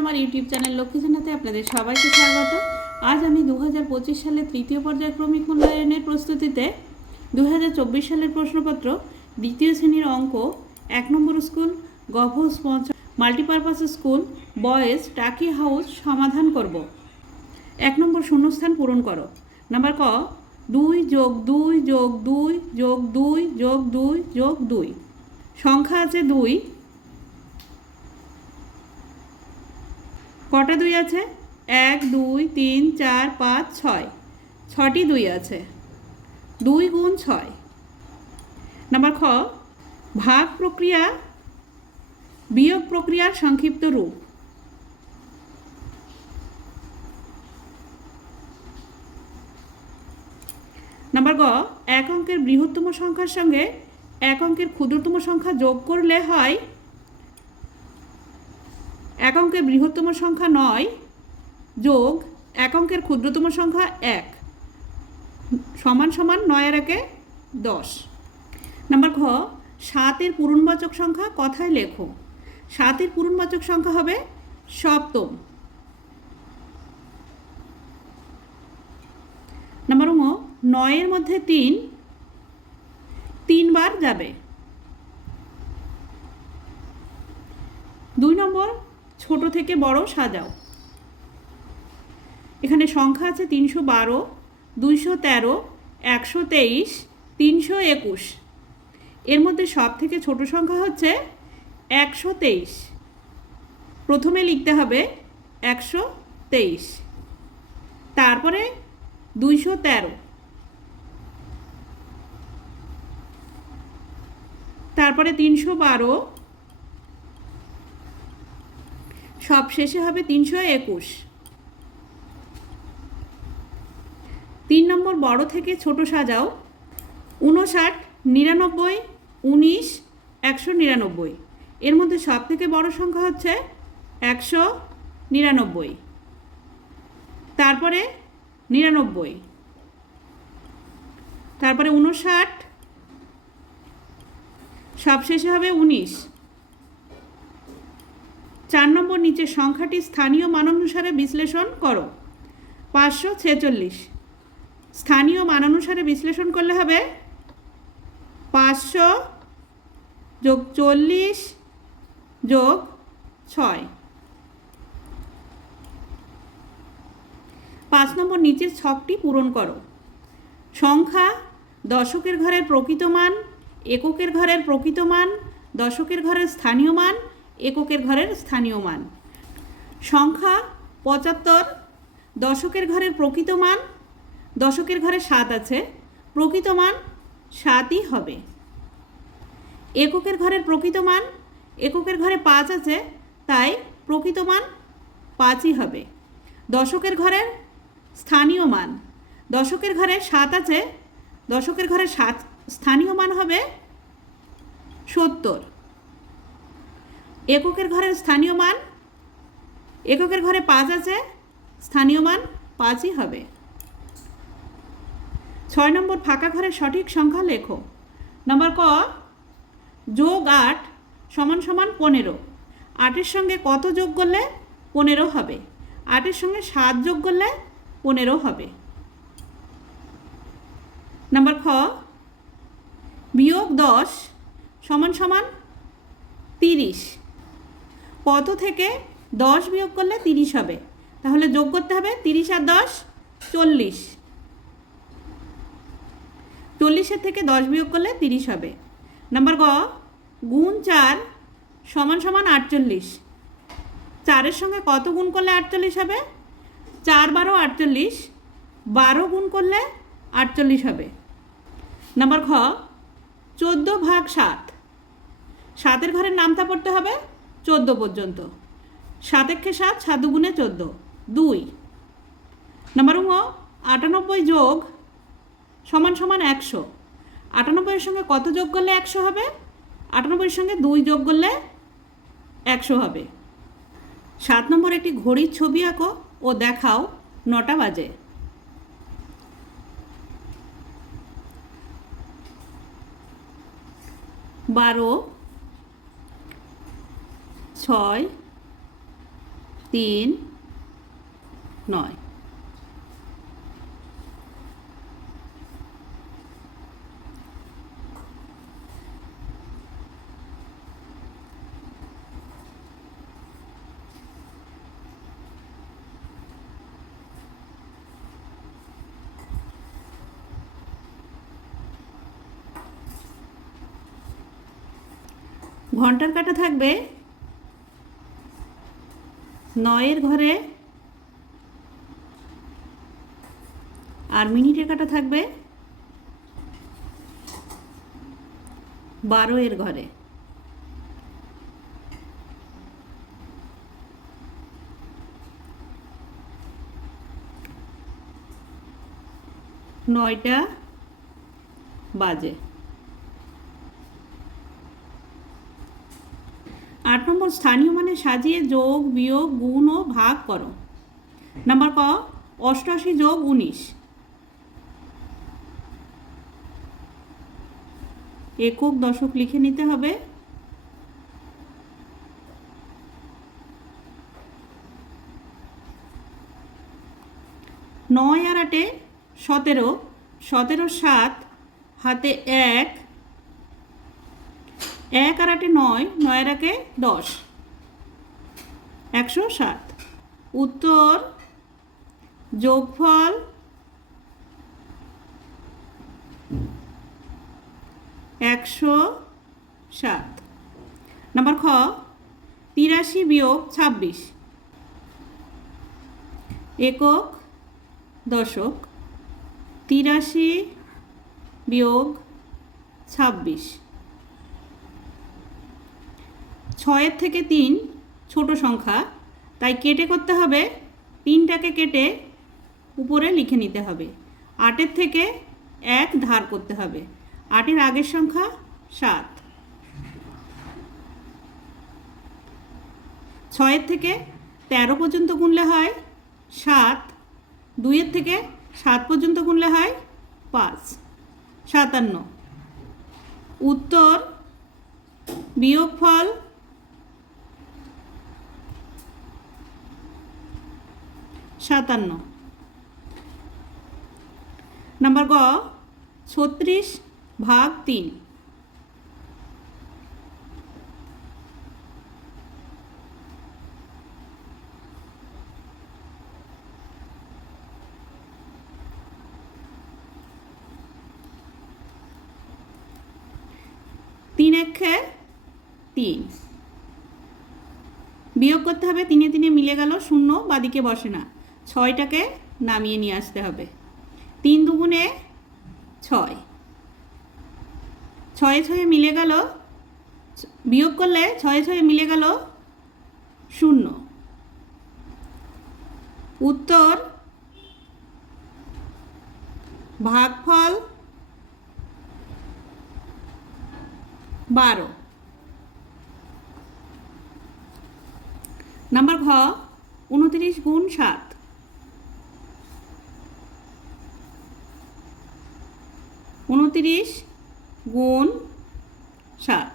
আমার YouTube channel Lakshmi জানাতে আপনাদের সবাইকে স্বাগত। আজ আমি দু সালের তৃতীয় পর্যায় ক্রমিক মূল্যায়নের প্রস্তুতিতে দু সালের প্রশ্নপত্র, দ্বিতীয় শ্রেণির অঙ্ক, এক নম্বর school গভস multipurpose school, boys, Taki house সমাধান করব। এক নম্বর শূন্যস্থান পূরণ করো। নাম্বার ক, দুই যোগ দুই যোগ দুই যোগ দুই যোগ দুই যোগ দুই। সংখ্যা আছে দুই। কটা দুই আছে? এক, দুই, তিন, চার, পাঁচ, ছয়। ছটি দুই আছে। দুই গুণ ছয়। নাম্বার খ, ভাগ প্রক্রিয়া, বিয়োগ প্রক্রিয়ার সংক্ষিপ্ত রূপ। নাম্বার গ, এক অঙ্কের বৃহত্তম সংখ্যার সঙ্গে এক অঙ্কের ক্ষুদ্রতম সংখ্যা যোগ করলে হয় এক অঙ্কের বৃহত্তম সংখ্যা নয় যোগ এক অঙ্কের ক্ষুদ্রতম সংখ্যা এক। সমান সমান নয় আর একে দশ। নাম্বার ঘ, সাতের পূরণবাচক সংখ্যা কথায় লেখো। সাতের পূরণবাচক সংখ্যা হবে সপ্তম। নাম্বার ঙ, নয়ের মধ্যে তিন, তিনবার যাবে। দুই নম্বর ছোট থেকে বড় সাজাও। এখানে সংখ্যা আছে তিনশো বারো, দুইশো তেরো, একশো তেইশ, তিনশো একুশ। এর মধ্যে সব থেকে ছোট সংখ্যা হচ্ছে একশো তেইশ। প্রথমে লিখতে হবে একশো তেইশ। তারপরে দুইশো তেরো। তারপরে তিনশো বারো সব শেষে হবে তিনশো একুশ। তিন নম্বর বড় থেকে ছোট সাজাও। উনষাট নিরানব্বই, উনিশ, একশো নিরানব্বই। এর মধ্যে সব থেকে বড় সংখ্যা হচ্ছে একশো নিরানব্বই। তারপরে নিরানব্বই। তারপরে উনষাট সবশেষে হবে উনিশ। চার নম্বর নিচের সংখ্যাটি স্থানীয় মানানুসারে বিশ্লেষণ করো। পাঁচশো ছেচল্লিশ। স্থানীয় মানানুসারে বিশ্লেষণ করলে হবে পাঁচশো যোগ চল্লিশ যোগ ছয়। পাঁচ নম্বর নিচের ছকটি পূরণ করো। সংখ্যা দশকের ঘরের প্রকৃত মান, এককের ঘরের প্রকৃত মান, দশকের ঘরের স্থানীয় মান এককের ঘরের স্থানীয় মান। সংখ্যা পঁচাত্তর, দশকের ঘরের প্রকৃত মান, দশকের ঘরে সাত আছে, প্রকৃত মান সাতই হবে। এককের ঘরের প্রকৃত মান, এককের ঘরে পাঁচ আছে, তাই প্রকৃত মান পাঁচই হবে। দশকের ঘরের স্থানীয় মান, দশকের ঘরে সাত আছে, দশকের ঘরে সাত স্থানীয় মান হবে সত্তর। এককের ঘরের স্থানীয় মান, এককের ঘরে পাঁচ আছে, স্থানীয় মান পাঁচই হবে। ছয় নম্বর, ফাঁকা ঘরের সঠিক সংখ্যা লেখো। নম্বর ক, যোগ আট সমান সমান পনেরো। আটের সঙ্গে কত যোগ করলে পনেরো হবে? আটের সঙ্গে সাত যোগ করলে পনেরো হবে। নাম্বার খ, বিয়োগ দশ সমান সমান তিরিশ। কত থেকে দশ বিয়োগ করলে তিরিশ হবে? তাহলে যোগ করতে হবে তিরিশ আর দশ, চল্লিশ। চল্লিশের থেকে দশ বিয়োগ করলে তিরিশ হবে। নাম্বার গ, গুণ চার সমান সমান আটচল্লিশ। চারের সঙ্গে কত গুণ করলে আটচল্লিশ হবে? চার বারো আটচল্লিশ, বারো গুণ করলে আটচল্লিশ হবে। নাম্বার খ চোদ্দ ভাগ সাত। সাতের ঘরের নামতা পড়তে হবে চোদ্দ পর্যন্ত। সাতেক্ষে সাত সাত গুণে চোদ্দ। দুই। নাম্বার ঙ আটানব্বই যোগ সমান সমান একশো। আটানব্বইয়ের সঙ্গে কত যোগ করলে একশো হবে? আটানব্বইয়ের সঙ্গে দুই যোগ করলে একশো হবে। সাত নম্বর একটি ঘড়ির ছবি আঁকো ও দেখাও নটা বাজে। বারো ছয় তিন নয়। ঘণ্টার কাটা থাকবে নয়ের ঘরে আর মিনিটের কাটা থাকবে বারো এর ঘরে। নয়টা বাজে। আট নম্বর স্থানীয় মানে সাজিয়ে যোগ, বিয়োগ, গুণ ও ভাগ করো। নাম্বার ক অষ্টআশি যোগ উনিশ। একক দশক লিখে নিতে হবে। নয় আর আটে সতেরো সতেরো সাত, হাতে এক এক আর আটে নয় নয় আর একে দশ। একশো সাত। উত্তর, যোগফল একশো সাত। নাম্বার খ, তিরাশি বিয়োগ ছাব্বিশ। একক দশক, তিরাশি বিয়োগ ছাব্বিশ। ছয়ের থেকে তিন, ছোট সংখ্যা। তাই কেটে করতে হবে, তিনটাকে কেটে উপরে লিখে নিতে হবে। আটের থেকে এক ধার করতে হবে। আটের আগের সংখ্যা সাত। ছয়ের থেকে তেরো পর্যন্ত গুনলে হয় সাত। দুইয়ের থেকে সাত পর্যন্ত গুনলে হয় পাঁচ। সাতান্ন। উত্তর বিয়োগফল সাতান্ন। নাম্বার গ, ছত্রিশ ভাগ তিন। তিন একে তিন। বিয়োগ করতে হবে, তিনে তিনে মিলে গেল, শূন্য, বাদিকে বসে না। ছয়টাকে নামিয়ে নিয়ে আসতে হবে। তিন দুগুণে ছয়। ছয়ে ছয়ে মিলে গেল, বিয়োগ করলে ছয়ে ছয়ে মিলে গেল শূন্য। উত্তর, ভাগফল বারো। নাম্বার ঘ, উনত্রিশ গুণ সাত। উনত্রিশ গুণ সাত।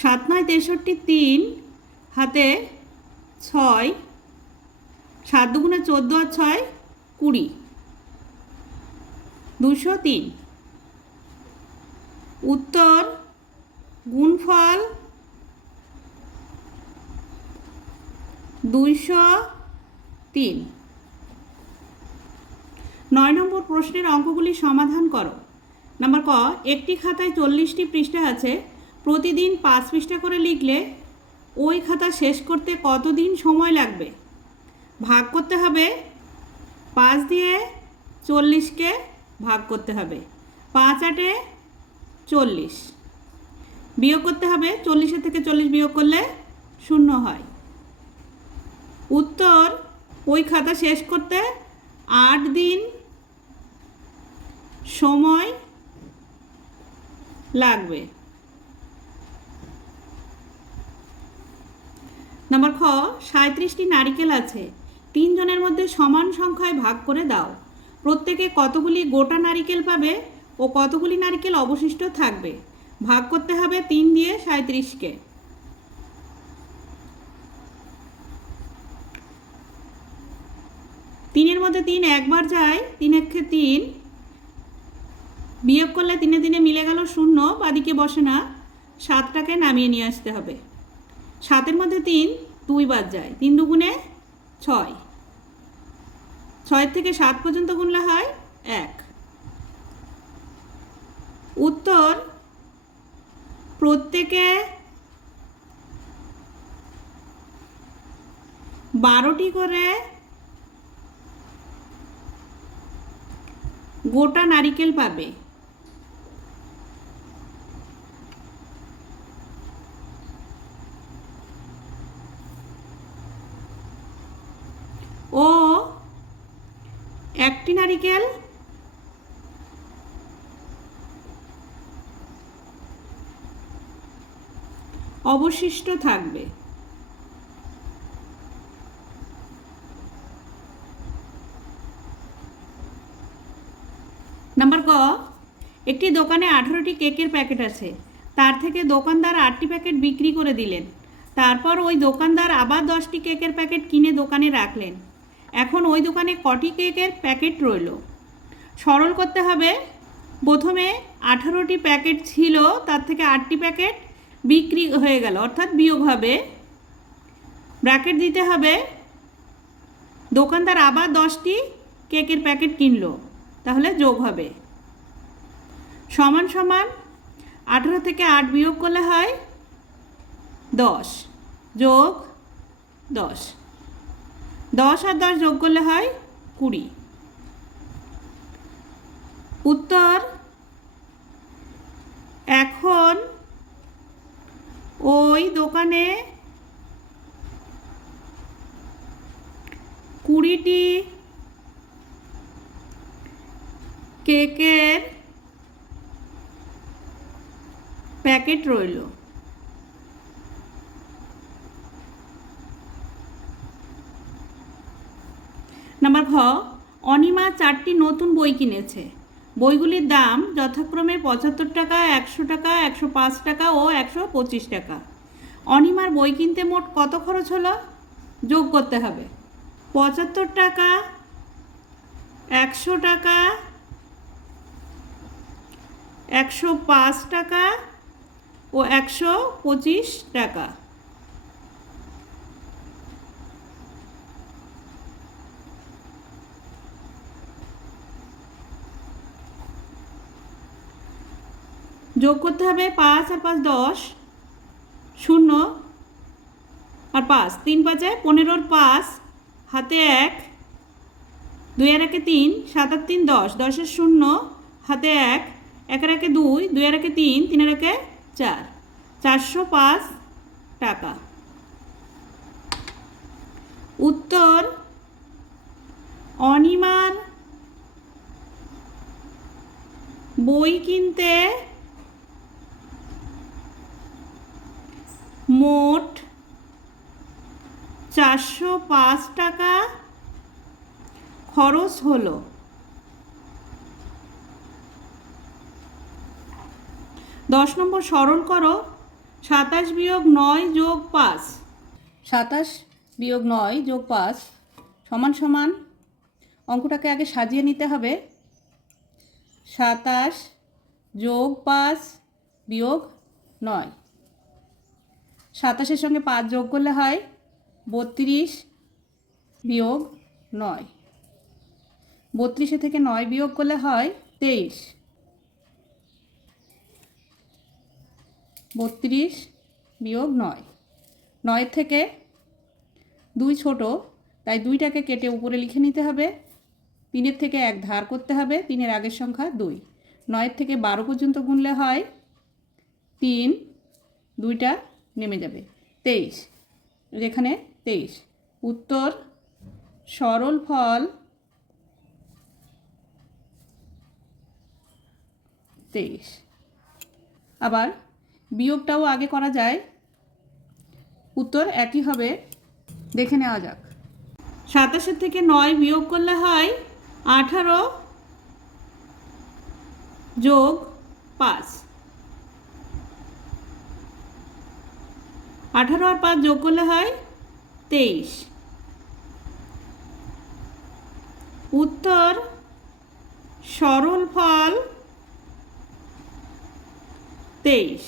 সাত নয় তেষট্টি তিন হাতে ছয়, সাত দুগুণে চোদ্দ আর ছয় কুড়ি। দুশো তিন। উত্তর গুণফল দুইশো তিন। নয় নম্বর প্রশ্নের অঙ্কগুলি সমাধান করো। নাম্বার ক, একটি খাতায় চল্লিশটি পৃষ্ঠা আছে। প্রতিদিন পাঁচ পৃষ্ঠা করে লিখলে ওই খাতা শেষ করতে কতদিন সময় লাগবে? ভাগ করতে হবে। পাঁচ দিয়ে চল্লিশকে ভাগ করতে হবে। পাঁচ আটে চল্লিশ। বিয়োগ করতে হবে। চল্লিশের থেকে চল্লিশ বিয়োগ করলে শূন্য হয়। উত্তর, ওই খাতা শেষ করতে আট দিন সময় লাগবে। নাম্বার খ সাঁত্রিশটি নারিকেল আছে, তিনজনের মধ্যে সমান সংখ্যায় ভাগ করে দাও। প্রত্যেকে কতগুলি গোটা নারিকেল পাবে ও কতগুলি নারকেল অবশিষ্ট থাকবে? ভাগ করতে হবে তিন দিয়ে সাঁত্রিশকে তিনের মধ্যে তিন, একবার যায়, তিন একে তিন। বিয়োগ করলে তিনে তিনে মিলে গেল শূন্য, বাদিকে বসে না। সাতটাকে নামিয়ে নিয়ে আসতে হবে। সাতের মধ্যে তিন, দুই বাদ যায়। তিন দুগুণে ছয়। ছয় থেকে সাত পর্যন্ত গুনলে হয় এক। উত্তর, প্রত্যেকে বারোটি করে গোটা নারিকেল পাবে। ও একটি নারিকেল। অবশিষ্ট থাকবে নাম্বার ক একটি দোকানে আঠেরোটি কেকের প্যাকেট আছে। তার থেকে দোকানদার আটটি প্যাকেট বিক্রি করে দিলেন। তারপর ওই দোকানদার আবার দশটি কেকের প্যাকেট কিনে দোকানে রাখলেন। এখন ওই দোকানে কটি কেকের প্যাকেট রইল? সরল করতে হবে, প্রথমে আঠারোটি প্যাকেট ছিল, তার থেকে আটটি প্যাকেট বিক্রি হয়ে গেল, অর্থাৎ বিয়োগ হবে। ব্র্যাকেট দিতে হবে, দোকানদার আবার দশটি কেকের প্যাকেট কিনলো, তাহলে যোগ হবে। সমান সমান আঠেরো থেকে আট বিয়োগ করলে হয় দশ। যোগ দশ। দশ আর দশ যোগ করলে হয় কুড়ি। উত্তর, এখন ওই দোকানে কুড়িটি কেকের প্যাকেট রইল। নাম্বার ঘ অনিমা চারটি নতুন বই কিনেছে। বইগুলির দাম যথাক্রমে পঁচাত্তর টাকা, একশো টাকা, একশো পাঁচ টাকা ও একশো পঁচিশ টাকা। অনিমার বই কিনতে মোট কত খরচ হলো? যোগ করতে হবে। পঁচাত্তর টাকা, একশো টাকা, একশো পাঁচ টাকা ও একশো পঁচিশ টাকা। যোগ করতে হবে পাঁচ আর পাঁচ দশ, শূন্য আর পাঁচ। তিন পাঁচে পনেরোর পাঁচ, হাতে এক, দুই আর একে তিন, সাত আর তিন দশ। দশের শূন্য, হাতে এক এক একের একে দুই দুই আর একে তিন, তিনের একে চার। চারশো পাঁচ টাকা। উত্তর অনিমার বই কিনতে মোট চারশো পাঁচ টাকা খরচ হলো। দশ নম্বর স্মরণ করো, সাতাশ বিয়োগ নয় যোগ পাঁচ। সাতাশ বিয়োগ নয় যোগ পাঁচ সমান সমান, অঙ্কটাকে আগে সাজিয়ে নিতে হবে। সাতাশ যোগ পাঁচ বিয়োগ নয়। সাতাশের সঙ্গে পাঁচ যোগ করলে হয় বত্রিশ বিয়োগ নয়। বত্রিশে থেকে নয় বিয়োগ করলে হয় তেইশ। বত্রিশ বিয়োগ নয়। নয় থেকে দুই ছোট, তাই দুইটাকে কেটে উপরে লিখে নিতে হবে। তিনের থেকে এক ধার করতে হবে, তিনের আগের সংখ্যা দুই। নয়ের থেকে বারো পর্যন্ত গুনলে হয় তিন, দুইটা নেমে যাবে। তেইশ যেখানে তেইশ। উত্তর, সরল ফল তেইশ। আবার বিয়োগটাও আগে করা যায়। উত্তর একই হবে। দেখে নেওয়া যাক। সাতাশের থেকে নয় বিয়োগ করলে হয় আঠারো যোগ পাঁচ। আঠারো আর পাঁচ যোগ করলে হয় তেইশ। উত্তর সরল ফল তেইশ।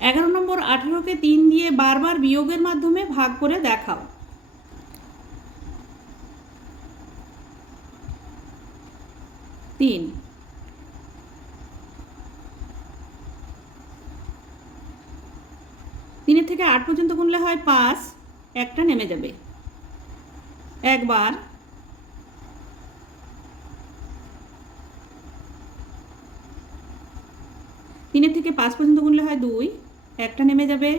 এগারো নম্বর আঠেরোকে তিন দিয়ে বারবার বিয়োগের মাধ্যমে ভাগ করে দেখাও। তিন। তিনের থেকে আট পর্যন্ত গুনলে হয় পাঁচ, একটা নেমে যাবে। একবার। তিনের থেকে পাঁচ পর্যন্ত গুনলে হয় দুই। একটা নেমে যাবে।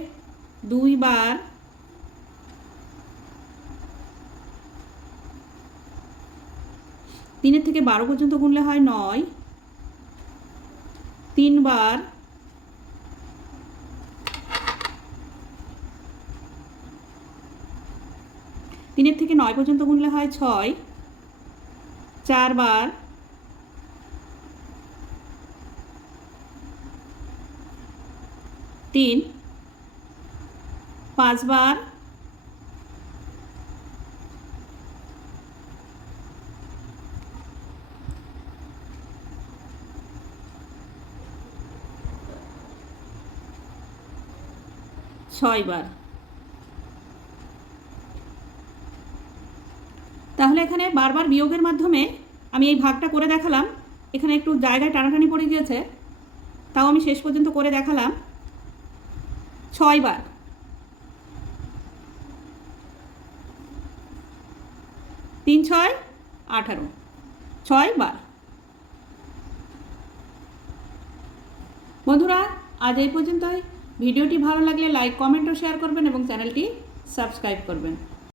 দুইবার তিনের থেকে বারো পর্যন্ত গুনলে হয় নয়। তিনবার তিনের থেকে নয় পর্যন্ত গুনলে হয় ছয়। চারবার তিন, পাঁচবার, ছয়বার। তাহলে এখানে বারবার বিয়োগের মাধ্যমে আমি এই ভাগটা করে দেখালাম। এখানে একটু জায়গায় টানাটানি পড়ে গিয়েছে। তাও আমি শেষ পর্যন্ত করে দেখালাম। ছয়বার তিন ছয়, আঠারো। ছয় বার। বন্ধুরা, আজ এই পর্যন্তই। ভিডিওটি ভালো লাগলে লাইক, কমেন্ট ও শেয়ার করবেন এবং চ্যানেলটি সাবস্ক্রাইব করবেন।